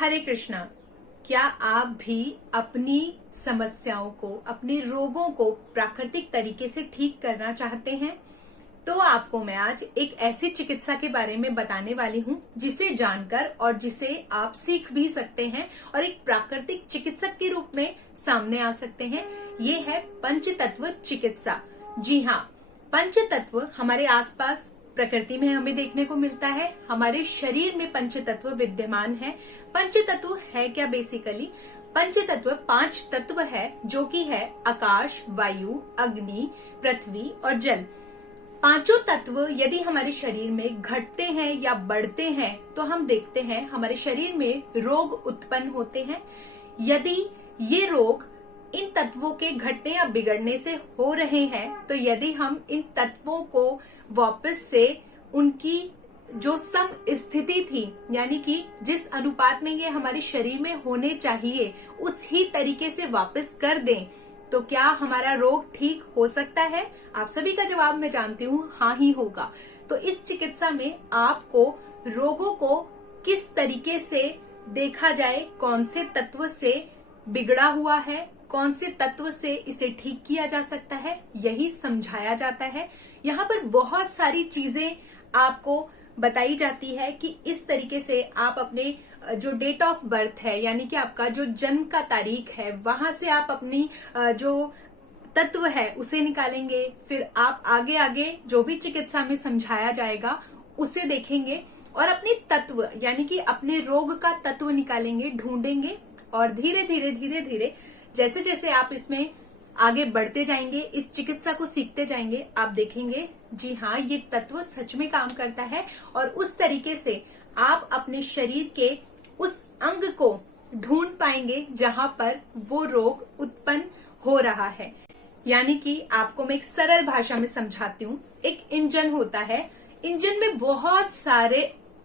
हरे कृष्णा। क्या आप भी अपनी समस्याओं को, अपने रोगों को प्राकृतिक तरीके से ठीक करना चाहते हैं? तो आपको मैं आज एक ऐसी चिकित्सा के बारे में बताने वाली हूँ जिसे जानकर और जिसे आप सीख भी सकते हैं और एक प्राकृतिक चिकित्सक के रूप में सामने आ सकते हैं। ये है पंचतत्व चिकित्सा। जी हाँ, पंचतत्व हमारे आसपास प्रकृति में हमें देखने को मिलता है। हमारे शरीर में पंचतत्व विद्यमान है। पंचतत्व है क्या? बेसिकली पंचतत्व 5 तत्व है, जो कि है आकाश, वायु, अग्नि, पृथ्वी और जल। पांचों तत्व यदि हमारे शरीर में घटते हैं या बढ़ते हैं तो हम देखते हैं हमारे शरीर में रोग उत्पन्न होते हैं। यदि ये रोग इन तत्वों के घटने या बिगड़ने से हो रहे हैं, तो यदि हम इन तत्वों को वापस से उनकी जो सम स्थिति थी, यानी कि जिस अनुपात में ये हमारे शरीर में होने चाहिए उसी तरीके से वापस कर दें, तो क्या हमारा रोग ठीक हो सकता है? आप सभी का जवाब मैं जानती हूँ, हाँ ही होगा। तो इस चिकित्सा में आपको रोगों को किस तरीके से देखा जाए, कौन से तत्व से बिगड़ा हुआ है, कौन से तत्व से इसे ठीक किया जा सकता है, यही समझाया जाता है। यहाँ पर बहुत सारी चीजें आपको बताई जाती है कि इस तरीके से आप अपने जो डेट ऑफ बर्थ है, यानी कि आपका जो जन्म का तारीख है, वहां से आप अपनी जो तत्व है उसे निकालेंगे। फिर आप आगे आगे जो भी चिकित्सा में समझाया जाएगा उसे देखेंगे और अपने तत्व यानी कि अपने रोग का तत्व निकालेंगे, ढूंढेंगे और धीरे धीरे धीरे धीरे जैसे जैसे आप इसमें आगे बढ़ते जाएंगे, इस चिकित्सा को सीखते जाएंगे, आप देखेंगे जी हाँ, ये तत्व सच में काम करता है और उस तरीके से आप अपने शरीर के उस अंग को ढूंढ पाएंगे जहां पर वो रोग उत्पन्न हो रहा है। यानी कि आपको मैं एक सरल भाषा में समझाती हूँ। एक इंजन होता है, इंजन में बहुत सारे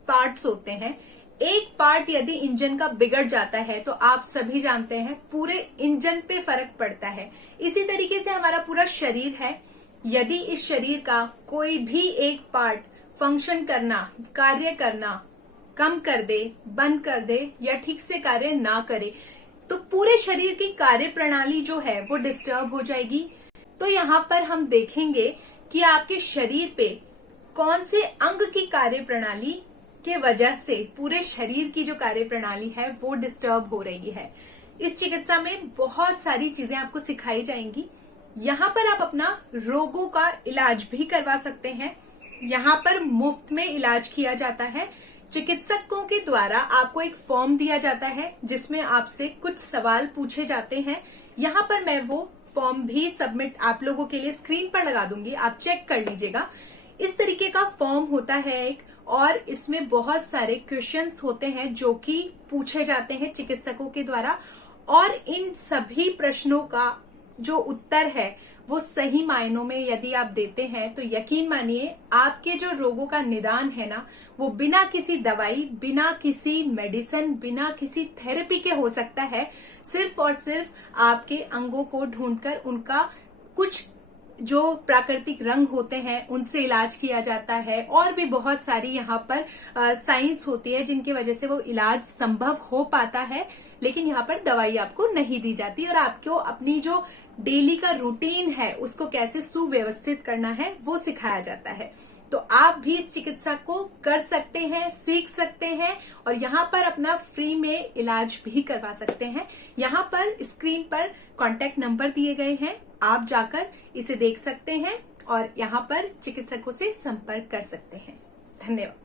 पार्ट्स होते हैं। एक पार्ट यदि इंजन का बिगड़ जाता है तो आप सभी जानते हैं पूरे इंजन पे फर्क पड़ता है। इसी तरीके से हमारा पूरा शरीर है। यदि इस शरीर का कोई भी एक पार्ट फंक्शन करना, कार्य करना कम कर दे, बंद कर दे या ठीक से कार्य ना करे, तो पूरे शरीर की कार्य प्रणाली जो है वो डिस्टर्ब हो जाएगी। तो यहाँ पर हम देखेंगे कि आपके शरीर पे कौन से अंग की कार्य प्रणाली के वजह से पूरे शरीर की जो कार्य प्रणाली है वो डिस्टर्ब हो रही है। इस चिकित्सा में बहुत सारी चीजें आपको सिखाई जाएंगी। यहाँ पर आप अपना रोगों का इलाज भी करवा सकते हैं। यहाँ पर मुफ्त में इलाज किया जाता है। चिकित्सकों के द्वारा आपको एक फॉर्म दिया जाता है जिसमें आपसे कुछ सवाल पूछे जाते हैं। यहाँ पर मैं वो फॉर्म भी सबमिट आप लोगों के लिए स्क्रीन पर लगा दूंगी, आप चेक कर लीजिएगा। इस तरीके का फॉर्म होता है एक, और इसमें बहुत सारे क्वेश्चंस होते हैं जो कि पूछे जाते हैं चिकित्सकों के द्वारा, और इन सभी प्रश्नों का जो उत्तर है वो सही मायनों में यदि आप देते हैं तो यकीन मानिए आपके जो रोगों का निदान है ना, वो बिना किसी दवाई, बिना किसी मेडिसिन, बिना किसी थेरेपी के हो सकता है। सिर्फ और सिर्फ आपके अंगों को ढूंढकर उनका कुछ जो प्राकृतिक रंग होते हैं उनसे इलाज किया जाता है। और भी बहुत सारी यहाँ पर साइंस होती है जिनकी वजह से वो इलाज संभव हो पाता है, लेकिन यहाँ पर दवाई आपको नहीं दी जाती और आपको अपनी जो डेली का रूटीन है उसको कैसे सुव्यवस्थित करना है वो सिखाया जाता है। तो आप भी इस चिकित्सा को कर सकते हैं, सीख सकते हैं और यहाँ पर अपना फ्री में इलाज भी करवा सकते हैं। यहाँ पर स्क्रीन पर कॉन्टेक्ट नंबर दिए गए हैं, आप जाकर इसे देख सकते हैं और यहाँ पर चिकित्सकों से संपर्क कर सकते हैं। धन्यवाद।